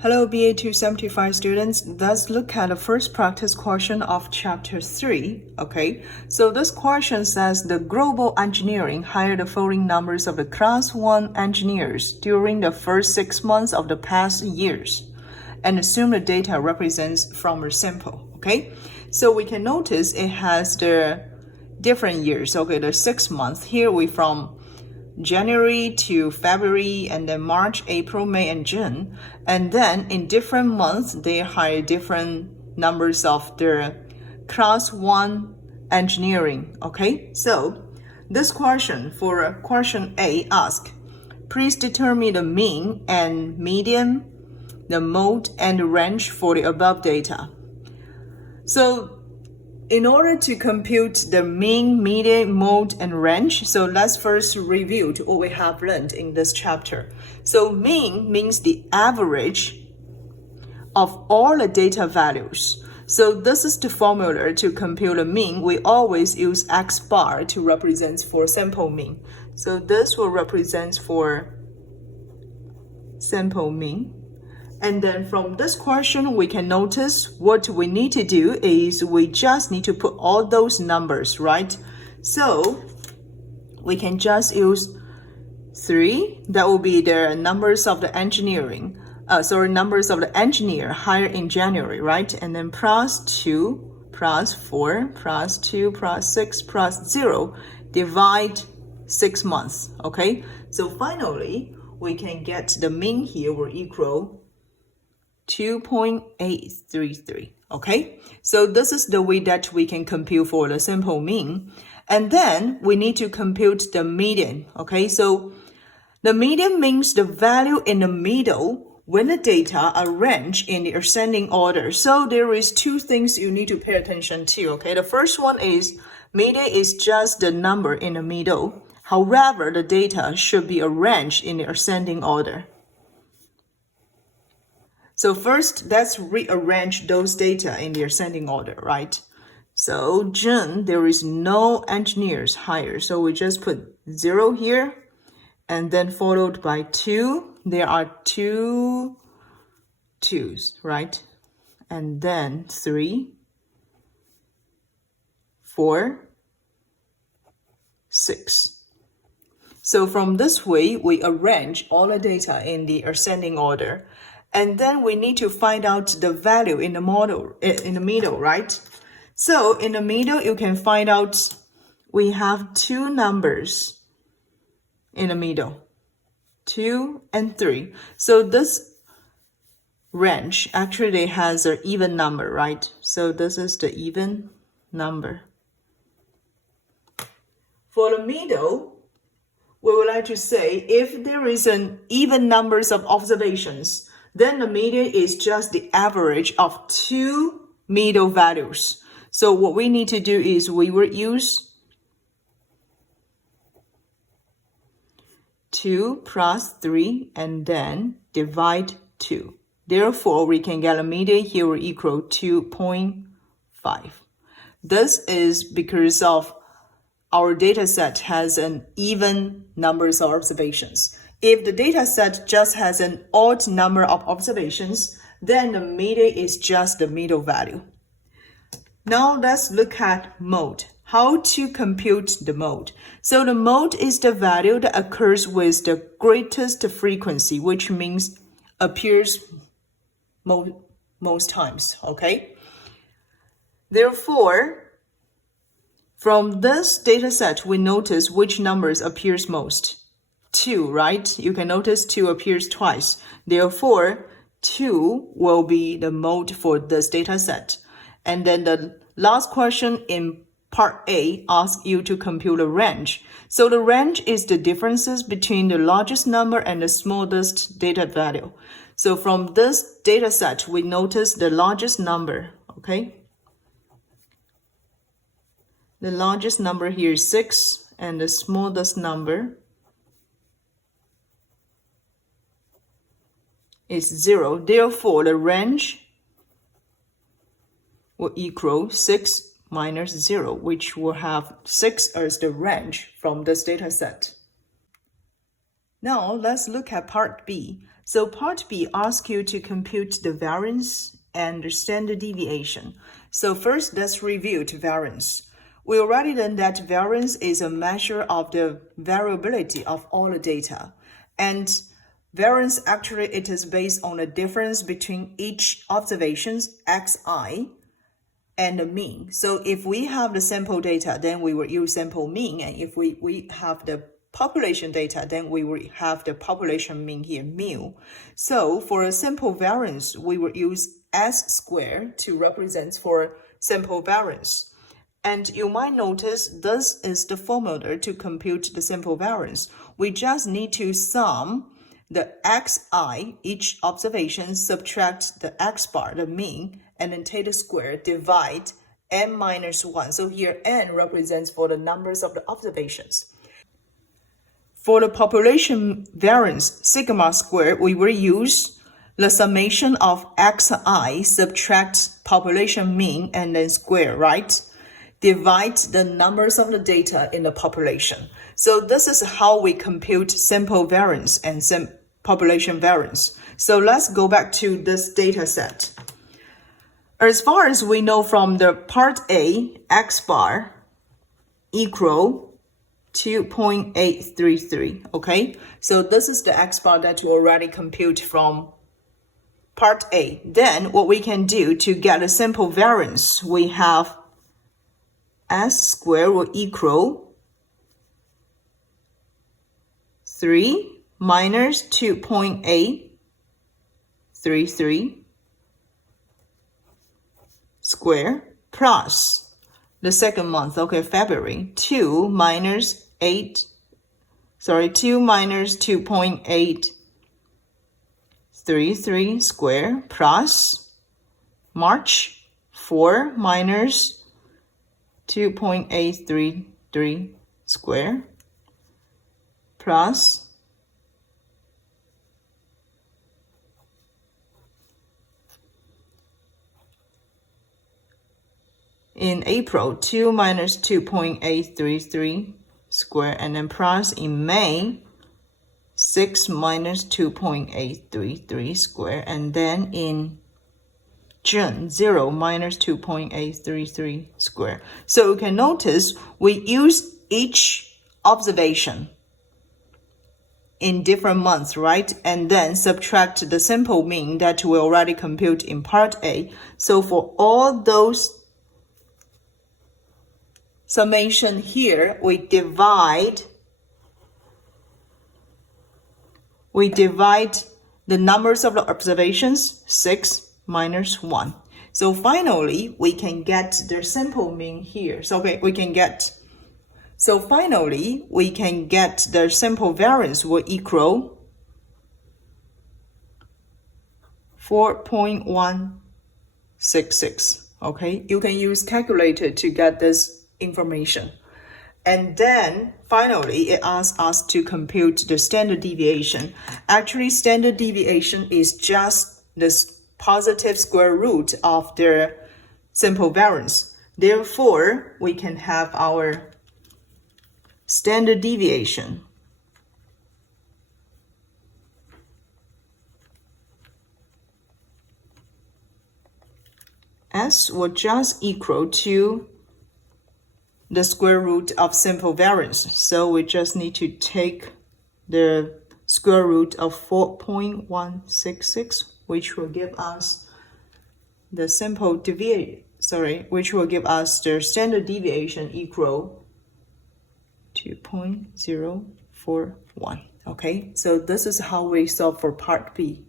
Hello, BA 275 students. Let's look at the first practice question of Chapter 3. Okay, so this question says the global engineering hired the following numbers of the Class 1 engineers during the first 6 months of the past years and assume the data represents from a sample. Okay, so we can notice it has the different years. Okay, the 6 months. Here we from January to February, and then March, April, May, and June. And then in different months, they hire different numbers of their Class 1 engineering. Okay, so this question for question A asks, please determine the mean and median, the mode, and the range for the above data. So in order to compute the mean, median, mode, and range, so let's first review what we have learned in this chapter. So mean means the average of all the data values. So this is the formula to compute the mean. We always use X bar to represent for sample mean. So this will represent for sample mean. And then from this question, we can notice what we need to do is we just need to put all those numbers, right? So we can just use 3. That will be the numbers of the numbers of the engineer hired in January, right? And then plus 2, plus 4, plus 2, plus 6, plus 0, divide 6 months, okay? So finally, we can get the mean here will equal 2.833, okay? So this is the way that we can compute for the simple mean. And then we need to compute the median, okay? So the median means the value in the middle when the data are arranged in the ascending order. So there is 2 things you need to pay attention to, okay? The first one is median is just the number in the middle. However, the data should be arranged in the ascending order. So first, let's rearrange those data in the ascending order, right? So June, there is no engineers hired. So we just put 0 here, and then followed by 2. There are 2 2s, right? And then 3, 4, 6. So from this way, we arrange all the data in the ascending order. And then we need to find out the value in the middle, right? So in the middle, you can find out we have 2 numbers in the middle, 2 and 3. So this range actually has an even number, right? So this is the even number. For the middle, we would like to say if there is an even numbers of observations, then the median is just the average of 2 middle values. So what we need to do is we will use 2 plus 3 and then divide 2. Therefore, we can get a median here will equal 2.5. This is because of our data set has an even numbers of observations. If the data set just has an odd number of observations, then the median is just the middle value. Now let's look at mode. How to compute the mode. So the mode is the value that occurs with the greatest frequency, which means appears most times, okay? Therefore, from this data set, we notice which numbers appears most. 2, right? You can notice 2 appears twice. Therefore, 2 will be the mode for this data set. And then the last question in part A asks you to compute a range. So the range is the differences between the largest number and the smallest data value. So from this data set, we notice the largest number, okay? The largest number here is 6, and the smallest number is 0. Therefore, the range will equal 6 minus 0, which will have 6 as the range from this data set. Now, let's look at part B. So part B asks you to compute the variance and the standard deviation. So first, let's review the variance. We already learned that variance is a measure of the variability of all the data. And variance actually it is based on the difference between each observation's xi and the mean. So if we have the sample data, then we will use sample mean. And if we have the population data, then we will have the population mean here, mu. So for a sample variance, we will use S squared to represent for sample variance. And you might notice this is the formula to compute the sample variance. We just need to sum the xi, each observation, subtract the x bar, the mean, and then take the square, divide n minus 1. So here n represents for the numbers of the observations. For the population variance, sigma squared, we will use the summation of xi, subtract population mean, and then square, right? Divide the numbers of the data in the population. So this is how we compute sample variance and population variance. So let's go back to this data set. As far as we know from the part A, x bar equal 2.833, okay? So this is the x bar that we already compute from part A. Then what we can do to get a sample variance, we have S squared will equal 3 minus 2.833 square plus the second month, okay, February, 2 minus 2.833 square plus March, 4 minus 2.833 square plus in April, 2 minus 2.833 square, and then plus in May, 6 minus 2.833 square, and then in June, 0 minus 2.833 square. So you can notice we use each observation in different months, right? And then subtract the sample mean that we already compute in part A. So for all those summation here, we divide the numbers of the observations, 6 minus 1. So finally, we can get the sample mean here. So finally, we can get the sample variance will equal 4.166. Okay, you can use calculator to get this information. And then finally, it asks us to compute the standard deviation. Actually, standard deviation is just the positive square root of the sample variance. Therefore, we can have our standard deviation S will just equal to the square root of sample variance. So we just need to take the square root of 4.166, which will give us the sample deviation, which will give us the standard deviation equal 2.041. Okay, so this is how we solve for part B.